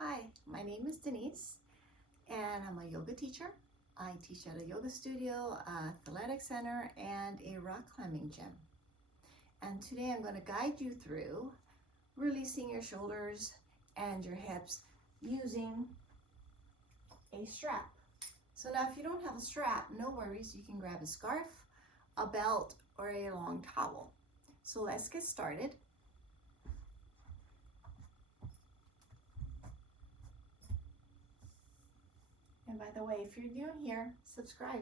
Hi, my name is Denise and I'm a yoga teacher. I teach at a yoga studio, athletic center, and a rock climbing gym. And today I'm going to guide you through releasing your shoulders and your hips using a strap. So now if you don't have a strap, no worries, you can grab a scarf, a belt, or a long towel. So let's get started. And by the way, if you're new here, subscribe.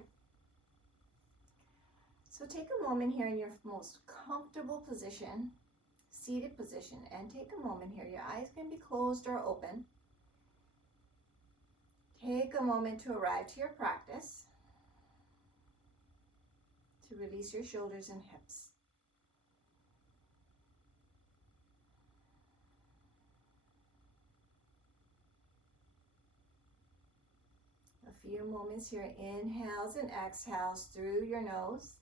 So take a moment here in your most comfortable position, seated position, and take a moment here. Your eyes can be closed or open. Take a moment to arrive to your practice, to release your shoulders and hips. A few moments here, inhales and exhales through your nose.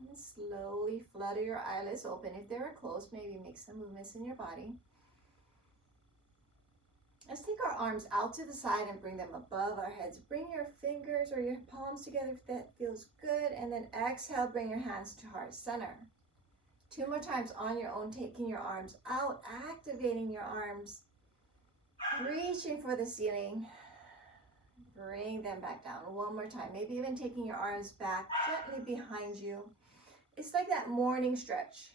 And slowly flutter your eyelids open. If they're closed, maybe make some movements in your body. Let's take our arms out to the side and bring them above our heads. Bring your fingers or your palms together if that feels good. And then exhale, bring your hands to heart center. 2 more times on your own, taking your arms out, activating your arms, reaching for the ceiling. Bring them back down. 1 more time. Maybe even taking your arms back gently behind you. It's like that morning stretch.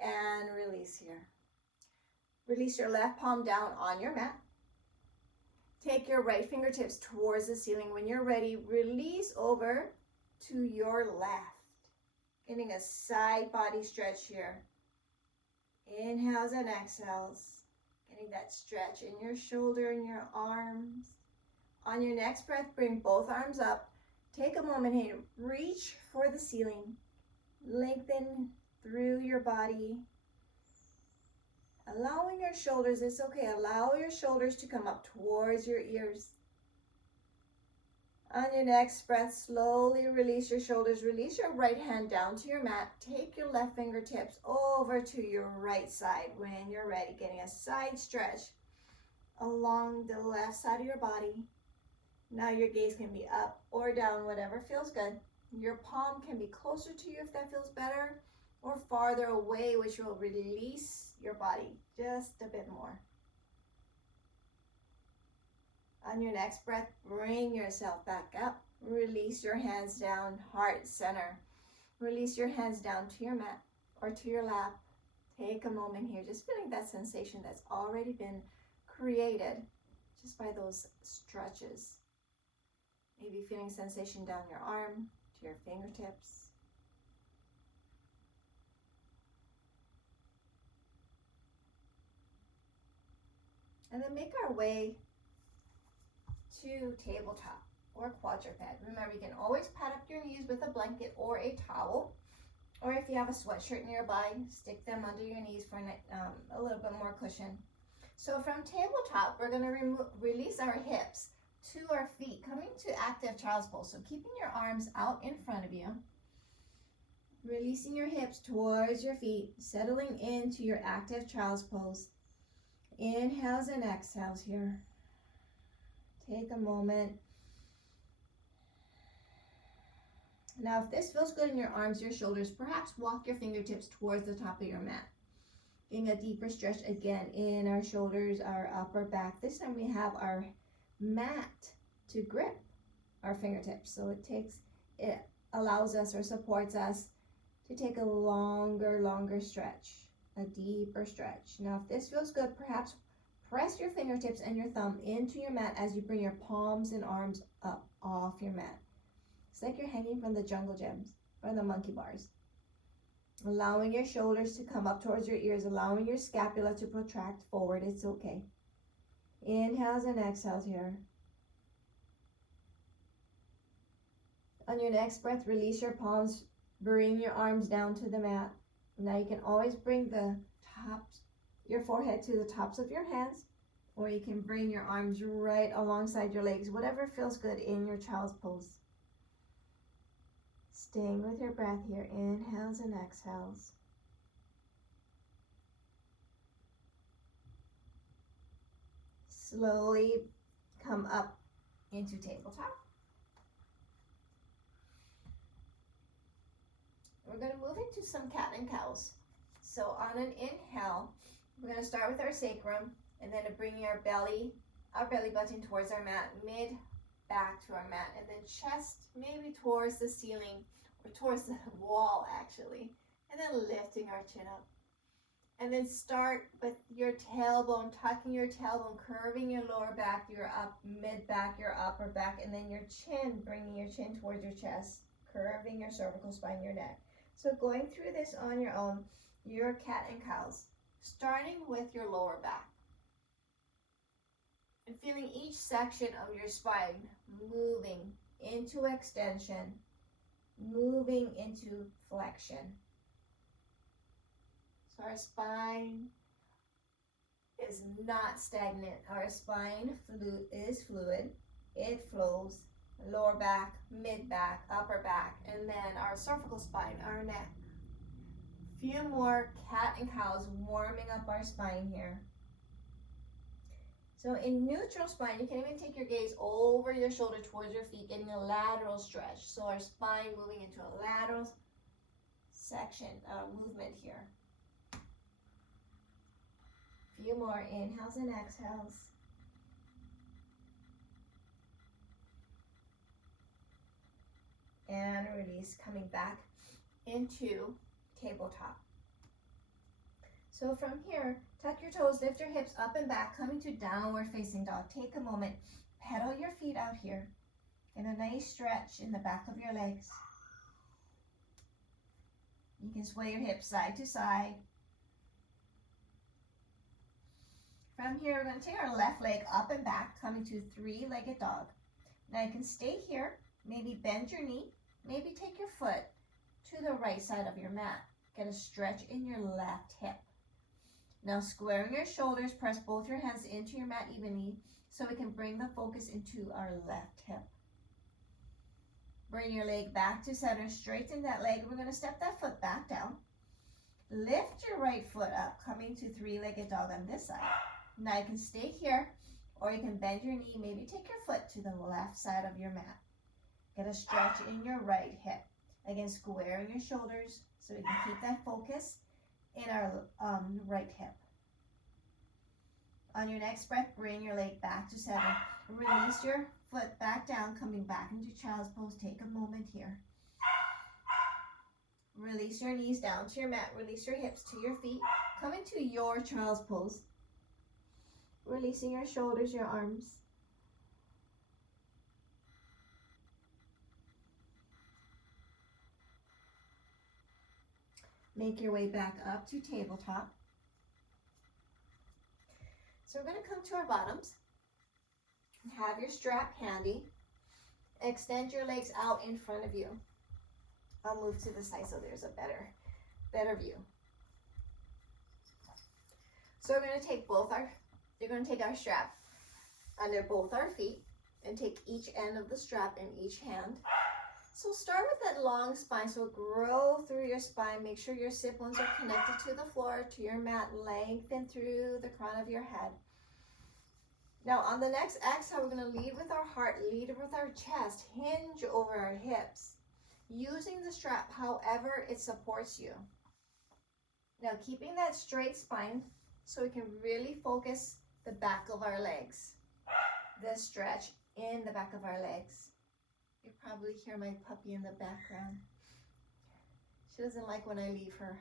And release here. Release your left palm down on your mat. Take your right fingertips towards the ceiling. When you're ready, release over to your left. Getting a side body stretch here. Inhales and exhales. Getting that stretch in your shoulder and your arms. On your next breath, bring both arms up. Take a moment here. Reach for the ceiling. Lengthen through your body. Allowing your shoulders, it's okay, allow your shoulders to come up towards your ears. On your next breath, slowly release your shoulders. Release your right hand down to your mat. Take your left fingertips over to your right side when you're ready. Getting a side stretch along the left side of your body. Now your gaze can be up or down, whatever feels good. Your palm can be closer to you if that feels better, or farther away, which will release your body just a bit more. On your next breath, bring yourself back up. Release your hands down, heart center. Release your hands down to your mat or to your lap. Take a moment here, just feeling that sensation that's already been created just by those stretches. Maybe feeling sensation down your arm, to your fingertips. And then make our way to tabletop or quadruped. Remember, you can always pad up your knees with a blanket or a towel. Or if you have a sweatshirt nearby, stick them under your knees for a little bit more cushion. So from tabletop, we're going to release our hips to our feet, coming to active child's pose. So keeping your arms out in front of you. Releasing your hips towards your feet, settling into your active child's pose. Inhales and exhales here. Take a moment. Now, if this feels good in your arms, your shoulders, perhaps walk your fingertips towards the top of your mat. Getting a deeper stretch again in our shoulders, our upper back. This time we have our mat to grip our fingertips. So it allows us or supports us to take a longer stretch. A deeper stretch. Now, if this feels good, perhaps press your fingertips and your thumb into your mat as you bring your palms and arms up off your mat. It's like you're hanging from the jungle gyms or the monkey bars. Allowing your shoulders to come up towards your ears, allowing your scapula to protract forward. It's okay. Inhales and exhales here. On your next breath, release your palms, bring your arms down to the mat. Now you can always bring your forehead to the tops of your hands Or you can bring your arms right alongside your legs, whatever feels good in your child's pose. Staying with your breath here, inhales and exhales. Slowly come up into tabletop. We're going to move into some cat and cows. So on an inhale, we're going to start with our sacrum, and then bring our belly button towards our mat, mid back to our mat, and then chest maybe towards the ceiling or towards the wall actually, and then lifting our chin up. And then start with your tailbone, tucking your tailbone, curving your lower back, your up mid back, your upper back, and then your chin, bringing your chin towards your chest, curving your cervical spine, your neck. So going through this on your own, your cat and cows, starting with your lower back. And feeling each section of your spine moving into extension, moving into flexion. So our spine is not stagnant. Our spine is fluid. It flows. Lower back, mid back, upper back, and then our cervical spine, our neck. Few more cat and cows, warming up our spine here. So in neutral spine, you can even take your gaze over your shoulder towards your feet, getting a lateral stretch. So our spine moving into a lateral section, movement here. Few more inhales and exhales. And release, coming back into tabletop. So from here, tuck your toes, lift your hips up and back, coming to downward facing dog. Take a moment, pedal your feet out here. Get a nice stretch in the back of your legs. You can sway your hips side to side. From here, we're going to take our left leg up and back, coming to three-legged dog. Now you can stay here, maybe bend your knee, maybe take your foot to the right side of your mat. Get a stretch in your left hip. Now squaring your shoulders, press both your hands into your mat evenly so we can bring the focus into our left hip. Bring your leg back to center, straighten that leg. We're going to step that foot back down. Lift your right foot up, coming to three-legged dog on this side. Now you can stay here, or you can bend your knee, maybe take your foot to the left side of your mat. Get a stretch in your right hip. Again, squaring your shoulders so we can keep that focus in our right hip. On your next breath, bring your leg back to center. Release your foot back down, coming back into child's pose. Take a moment here. Release your knees down to your mat. Release your hips to your feet. Come into your child's pose. Releasing your shoulders, your arms. Make your way back up to tabletop. So we're going to come to our bottoms. Have your strap handy. Extend your legs out in front of you. I'll move to the side so there's a better view. So we're going to take you're going to take our strap under both our feet and take each end of the strap in each hand. So start with that long spine, so grow through your spine. Make sure your sit bones are connected to the floor, to your mat. Lengthen through the crown of your head. Now on the next exhale, we're going to lead with our heart, lead with our chest, hinge over our hips, using the strap however it supports you. Now keeping that straight spine so we can really focus the back of our legs, the stretch in the back of our legs. You probably hear my puppy in the background. She doesn't like when I leave her.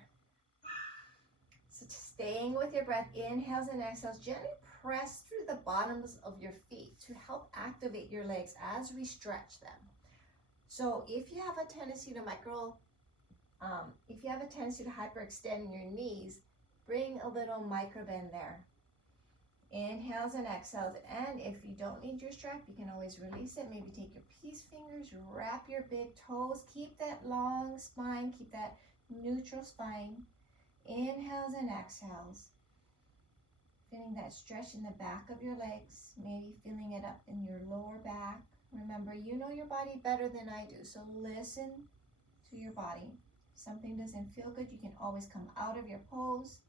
So staying with your breath, inhales and exhales, gently press through the bottoms of your feet to help activate your legs as we stretch them. So if you have a tendency to hyperextend your knees, bring a little micro bend there. Inhales and exhales, and if you don't need your strap, you can always release it. Maybe take your peace fingers, wrap your big toes, keep that long spine, keep that neutral spine. Inhales and exhales. Feeling that stretch in the back of your legs, maybe feeling it up in your lower back. Remember, you know your body better than I do, so listen to your body. If something doesn't feel good, you can always come out of your pose.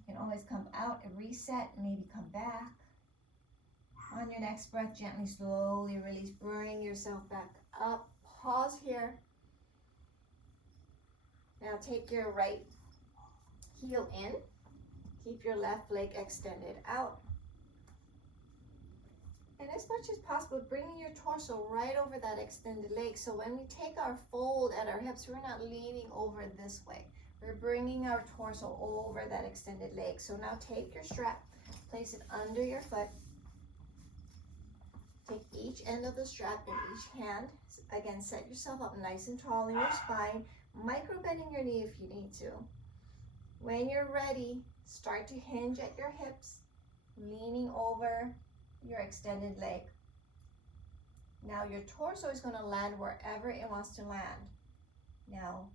You can always come out and reset and maybe come back. On your next breath, gently, slowly release. Bring yourself back up. Pause here. Now take your right heel in. Keep your left leg extended out. And as much as possible, bringing your torso right over that extended leg. So when we take our fold at our hips, we're not leaning over this way. We're bringing our torso over that extended leg. So now take your strap, place it under your foot. Take each end of the strap in each hand. Again, set yourself up nice and tall in your spine. Micro bending your knee if you need to. When you're ready, start to hinge at your hips, leaning over your extended leg. Now your torso is going to land wherever it wants to land. Now,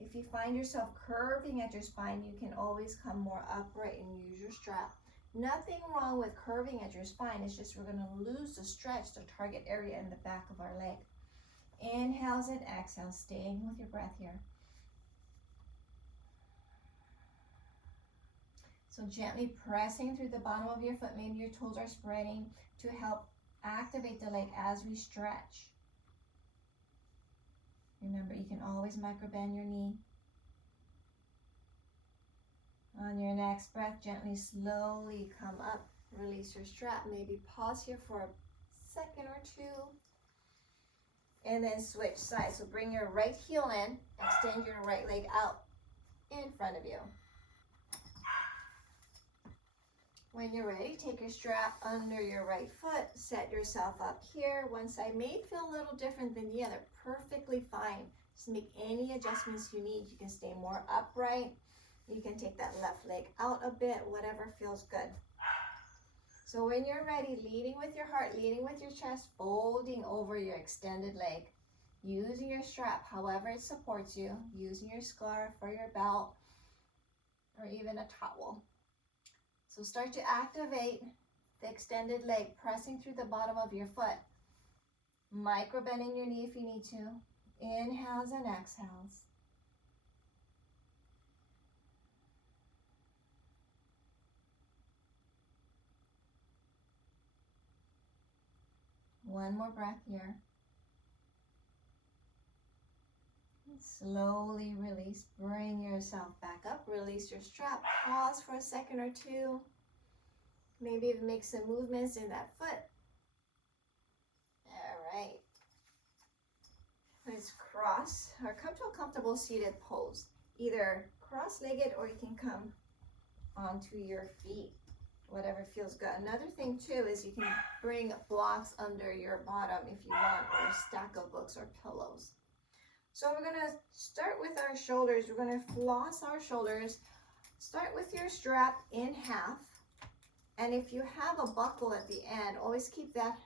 if you find yourself curving at your spine, you can always come more upright and use your strap. Nothing wrong with curving at your spine. It's just we're going to lose the stretch, the target area in the back of our leg. Inhales and exhales, staying with your breath here. So gently pressing through the bottom of your foot. Maybe your toes are spreading to help activate the leg as we stretch. Remember, you can always micro bend your knee. On your next breath, gently, slowly come up. Release your strap. Maybe pause here for a second or two. And then switch sides. So bring your right heel in. Extend your right leg out in front of you. When you're ready, take your strap under your right foot. Set yourself up here. One side may feel a little different than the other. Perfectly fine. Just make any adjustments you need. You can stay more upright. You can take that left leg out a bit, whatever feels good. So when you're ready, leading with your heart, leading with your chest, folding over your extended leg. Using your strap, however it supports you. Using your scarf or your belt or even a towel. So start to activate the extended leg, pressing through the bottom of your foot. Micro bending your knee if you need to. Inhales and exhales. One more breath here. And slowly release. Bring yourself back up. Release your strap. Pause for a second or two. Maybe make some movements in that foot. All right. Let's cross or come to a comfortable seated pose. Either cross-legged or you can come onto your feet. Whatever feels good. Another thing too is you can bring blocks under your bottom if you want, or a stack of books or pillows. So we're going to start with our shoulders. We're going to floss our shoulders. Start with your strap in half. And if you have a buckle at the end, always keep that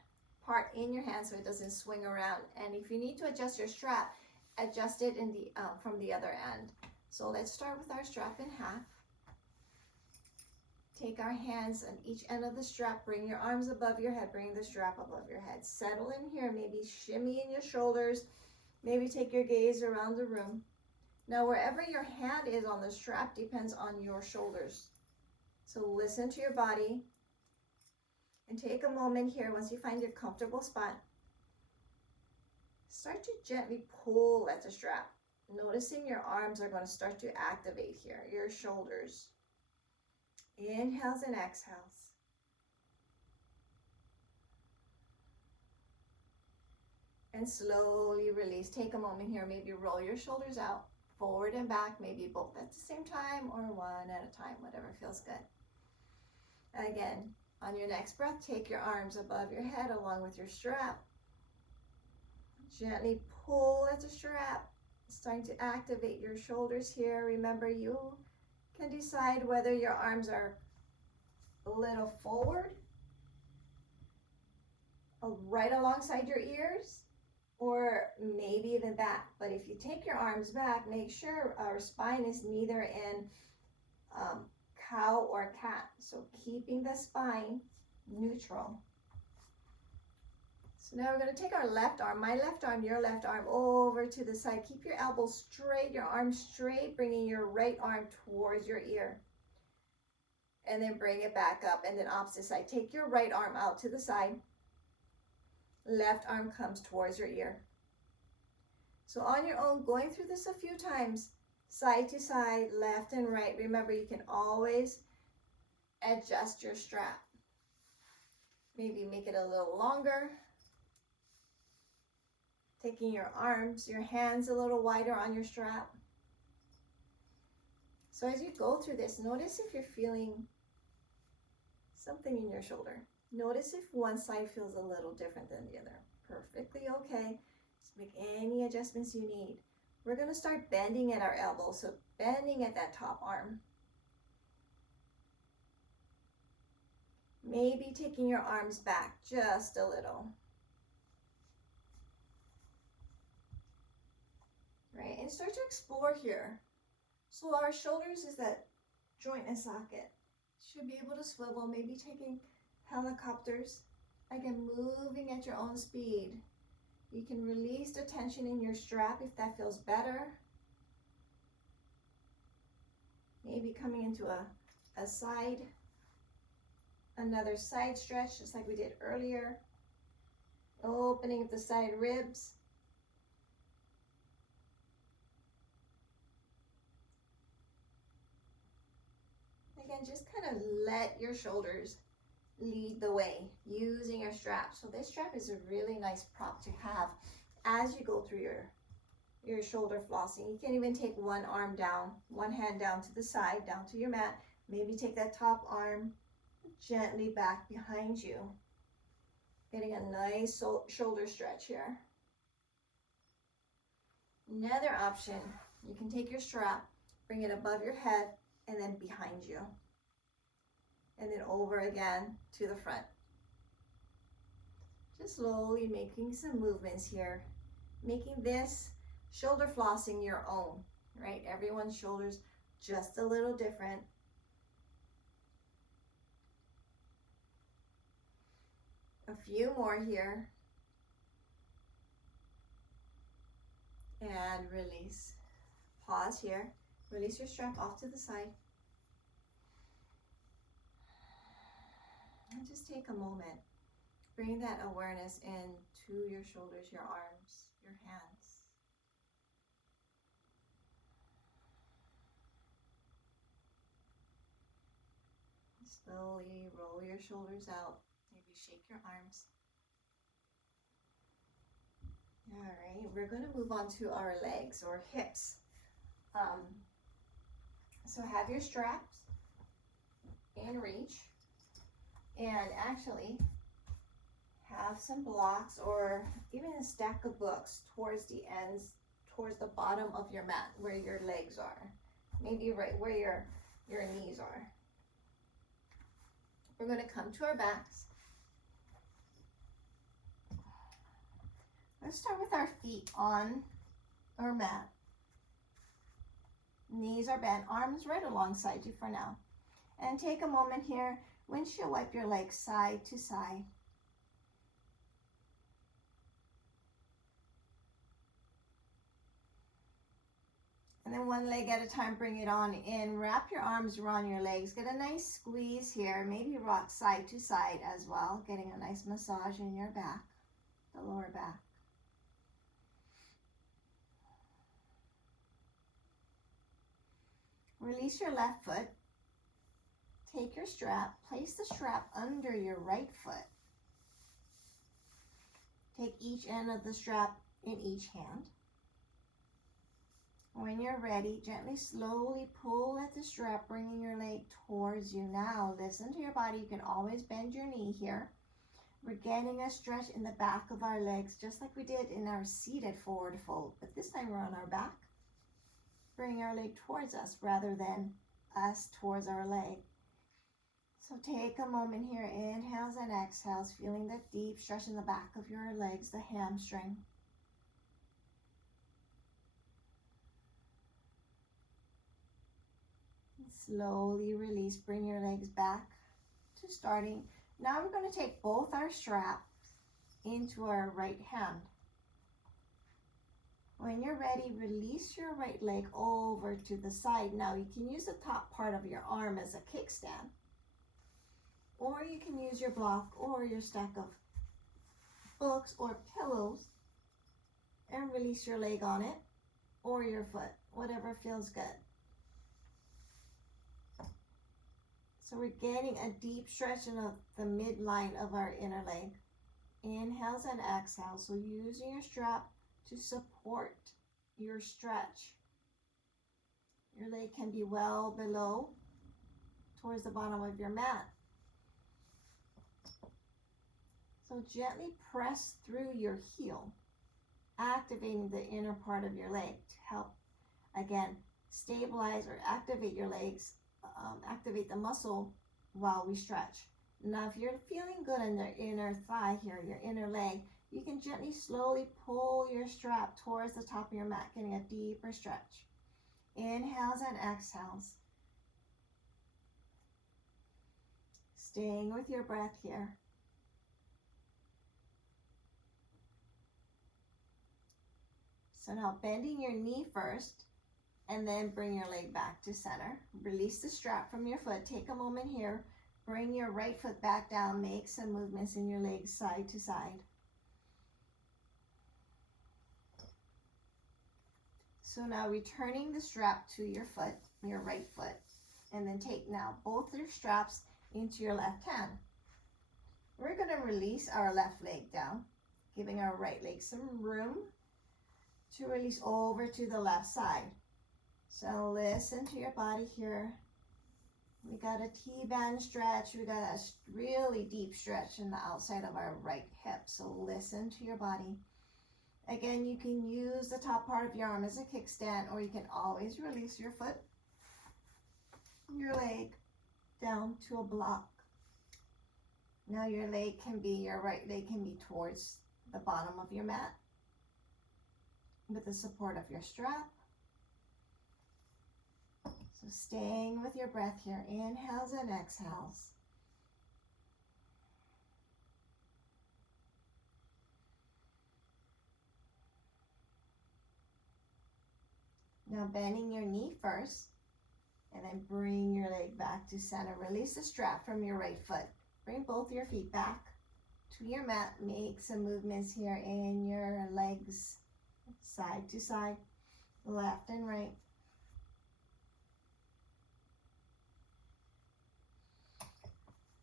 part in your hand so it doesn't swing around. And if you need to adjust your strap, adjust it in the from the other end. So let's start with our strap in half. Take our hands on each end of the strap. Bring your arms above your head. Bring the strap above your head. Settle in here. Maybe shimmy in your shoulders. Maybe take your gaze around the room. Now, wherever your hand is on the strap depends on your shoulders. So listen to your body. And take a moment here once you find your comfortable spot. Start to gently pull at the strap. Noticing your arms are going to start to activate here. Your shoulders. Inhales and exhales. And slowly release. Take a moment here. Maybe roll your shoulders out, forward and back, maybe both at the same time or one at a time, whatever feels good. Again, on your next breath, take your arms above your head along with your strap. Gently pull at the strap. Starting to activate your shoulders here. Remember, you can decide whether your arms are a little forward, right alongside your ears, or maybe even back. But if you take your arms back, make sure our spine is neither in cow or cat. So keeping the spine neutral. So now we're going to take our left arm, my left arm, your left arm, over to the side. Keep your elbows straight, your arms straight, bringing your right arm towards your ear. And then bring it back up, and then opposite side. Take your right arm out to the side. Left arm comes towards your ear. So on your own, going through this a few times, side to side, left and right. Remember, you can always adjust your strap. Maybe make it a little longer. Taking your arms, your hands a little wider on your strap. So as you go through this, notice if you're feeling something in your shoulder. Notice if one side feels a little different than the other. Perfectly okay. Just make any adjustments you need. We're going to start bending at our elbow, so bending at that top arm. Maybe taking your arms back just a little. Right, and start to explore here. So our shoulders is that joint and socket. Should be able to swivel, maybe taking helicopters. Again, moving at your own speed. You can release the tension in your strap if that feels better. Maybe coming into a side, another side stretch, just like we did earlier. Opening up the side ribs. Again, just kind of let your shoulders lead the way using your strap. So this strap is a really nice prop to have as you go through your shoulder flossing. You can even take one arm down, one hand down to the side, down to your mat. Maybe take that top arm gently back behind you. Getting a nice shoulder stretch here. Another option, you can take your strap, bring it above your head, and then behind you. And then over again to the front. Just slowly making some movements here. Making this shoulder flossing your own, right? Everyone's shoulders just a little different. A few more here. And release. Pause here. Release your strap off to the side. And just take a moment. Bring that awareness into your shoulders, your arms, your hands. Slowly roll your shoulders out. Maybe shake your arms. All right, we're going to move on to our legs or hips. So have your straps in reach. And actually have some blocks or even a stack of books towards the ends, towards the bottom of your mat where your legs are. Maybe right where your knees are. We're going to come to our backs. Let's start with our feet on our mat. Knees are bent, arms right alongside you for now. And take a moment here. Windshield wipe your legs side to side. And then one leg at a time, bring it on in. Wrap your arms around your legs. Get a nice squeeze here. Maybe rock side to side as well. Getting a nice massage in your back, the lower back. Release your left foot. Take your strap, place the strap under your right foot. Take each end of the strap in each hand. When you're ready, gently, slowly pull at the strap, bringing your leg towards you. Now, listen to your body. You can always bend your knee here. We're getting a stretch in the back of our legs, just like we did in our seated forward fold. But this time we're on our back. Bring our leg towards us rather than us towards our leg. So take a moment here, inhales and exhales, feeling that deep stretch in the back of your legs, the hamstring. slowly release. Bring your legs back to starting. Now we're going to take both our straps into our right hand. When you're ready, release your right leg over to the side. Now you can use the top part of your arm as a kickstand, or you can use your block or your stack of books or pillows and release your leg on it, or your foot, whatever feels good. So we're getting a deep stretch in the midline of our inner leg. Inhales and exhales. So using your strap to support your stretch. Your leg can be well below, towards the bottom of your mat. So gently press through your heel, activating the inner part of your leg to help, again, stabilize or activate your legs, activate the muscle while we stretch. Now, if you're feeling good in the inner thigh here, your inner leg, you can gently, slowly pull your strap towards the top of your mat, getting a deeper stretch. Inhales and exhales. Staying with your breath here. So now bending your knee first, and then bring your leg back to center. Release the strap from your foot. Take a moment here. Bring your right foot back down. Make some movements in your legs side to side. So now returning the strap to your foot, your right foot, and then take now both your straps into your left hand. We're going to release our left leg down, giving our right leg some room to release over to the left side. So listen to your body here. We got a T-band stretch. We got a really deep stretch in the outside of our right hip. So listen to your body. Again, you can use the top part of your arm as a kickstand, or you can always release your foot, your leg down to a block. Now your right leg can be towards the bottom of your mat with the support of your strap. So staying with your breath here, inhales and exhales. Now bending your knee first, and then bring your leg back to center. Release the strap from your right foot. Bring both your feet back to your mat. Make some movements here in your legs, side to side, left and right.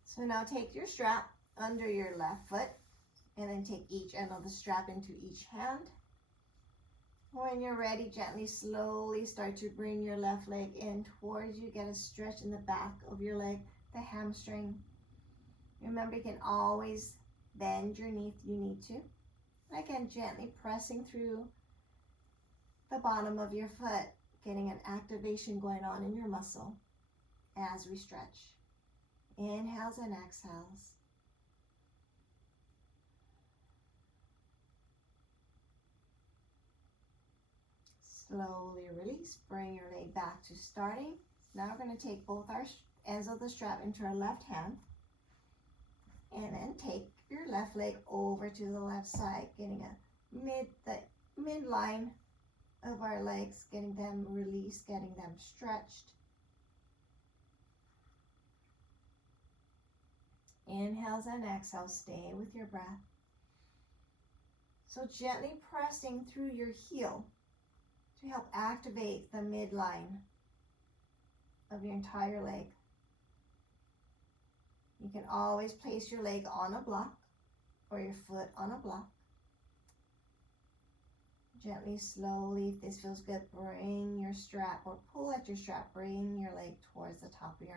So now take your strap under your left foot, and then take each end of the strap into each hand. When you're ready, gently, slowly start to bring your left leg in towards you. Get a stretch in the back of your leg, the hamstring. Remember, you can always bend your knee if you need to. Again, gently pressing through the bottom of your foot, getting an activation going on in your muscle as we stretch. Inhales and exhales. Slowly release. Bring your leg back to starting. Now we're going to take both our ends of the strap into our left hand, and then take your left leg over to the left side, getting the midline of our legs, getting them released, getting them stretched. Inhales and exhales. Stay with your breath. So gently pressing through your heel to help activate the midline of your entire leg. You can always place your leg on a block or your foot on a block. Gently, slowly, if this feels good, bring your strap or pull at your strap. Bring your leg towards the top of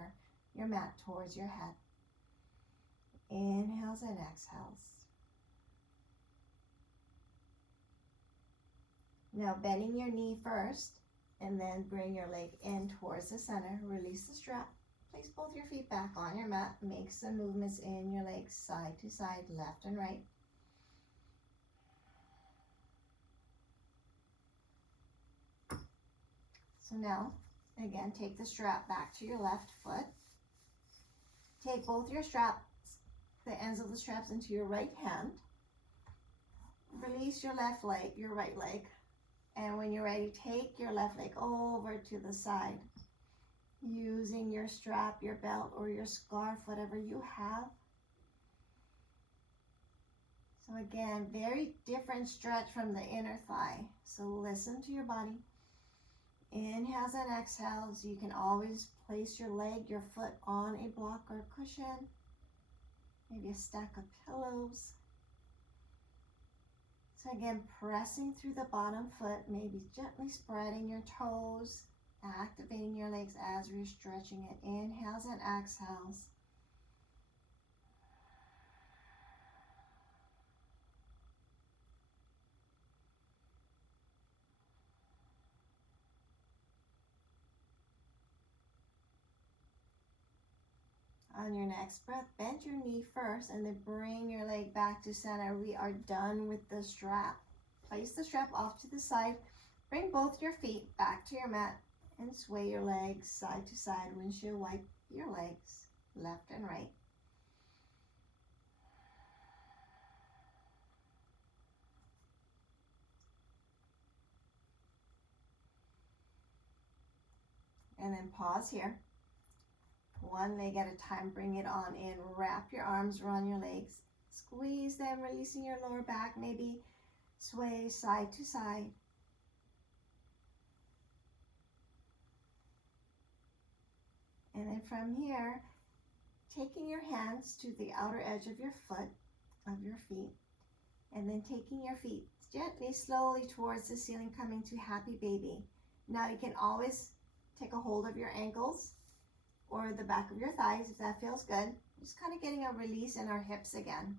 your mat, towards your head. Inhales and exhales. Now bending your knee first, and then bring your leg in towards the center. Release the strap. Place both your feet back on your mat. Make some movements in your legs side to side, left and right. So now, Again, take the strap back to your left foot. Take both your straps, the ends of the straps, into your right hand. Release your left leg, your right leg. And when you're ready, take your left leg over to the side. Using your strap, your belt, or your scarf, whatever you have. So again, very different stretch from the inner thigh. So listen to your body. Inhales and exhales. You can always place your leg, your foot on a block or cushion. Maybe a stack of pillows. So again, pressing through the bottom foot, maybe gently spreading your toes, activating your legs as you're stretching it. Inhales and exhales. On your next breath, bend your knee first and then bring your leg back to center. We are done with the strap. Place the strap off to the side. Bring both your feet back to your mat and sway your legs side to side. Windshield wipe your legs left and right. And then pause here. One leg at a time, bring it on in. Wrap your arms around your legs. Squeeze them, releasing your lower back. Maybe sway side to side. And then from here, taking your hands to the outer edge of your foot, of your feet, and then taking your feet gently, slowly towards the ceiling, coming to happy baby. Now you can always take a hold of your ankles or the back of your thighs if that feels good. Just kind of getting a release in our hips again.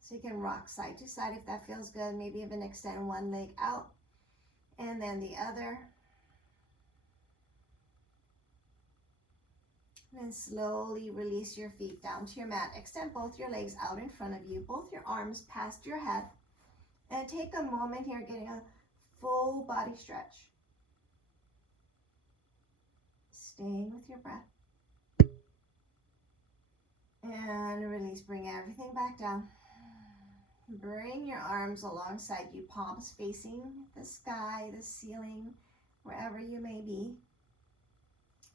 So you can rock side to side if that feels good. Maybe even extend one leg out and then the other. And then slowly release your feet down to your mat. Extend both your legs out in front of you, both your arms past your head. And take a moment here, getting a full body stretch. Staying with your breath. And release, bring everything back down. Bring your arms alongside you, palms facing the sky, the ceiling, wherever you may be.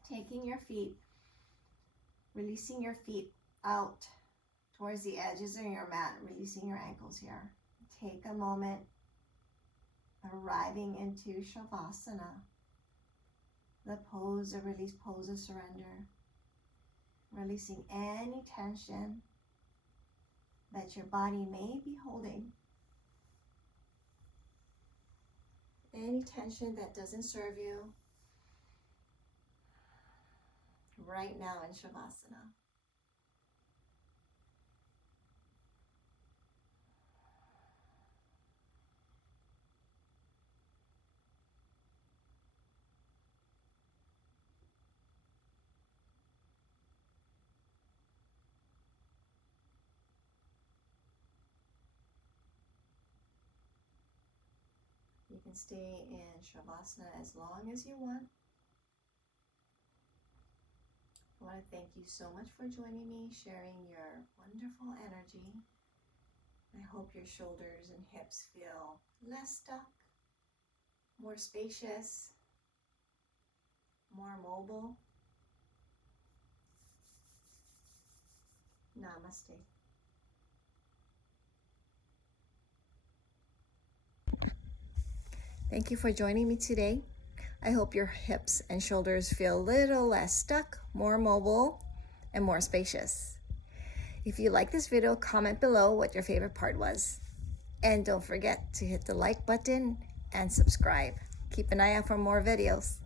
Taking your feet, releasing your feet out towards the edges of your mat, releasing your ankles here. Take a moment, arriving into Shavasana, the pose of release, pose of surrender. Releasing any tension that your body may be holding. Any tension that doesn't serve you right now in Shavasana. You can stay in Shavasana as long as you want. I want to thank you so much for joining me, sharing your wonderful energy. I hope your shoulders and hips feel less stuck, more spacious, more mobile. Namaste. Thank you for joining me today. I hope your hips and shoulders feel a little less stuck, more mobile, and more spacious. If you like this video, comment below what your favorite part was. And don't forget to hit the like button and subscribe. Keep an eye out for more videos.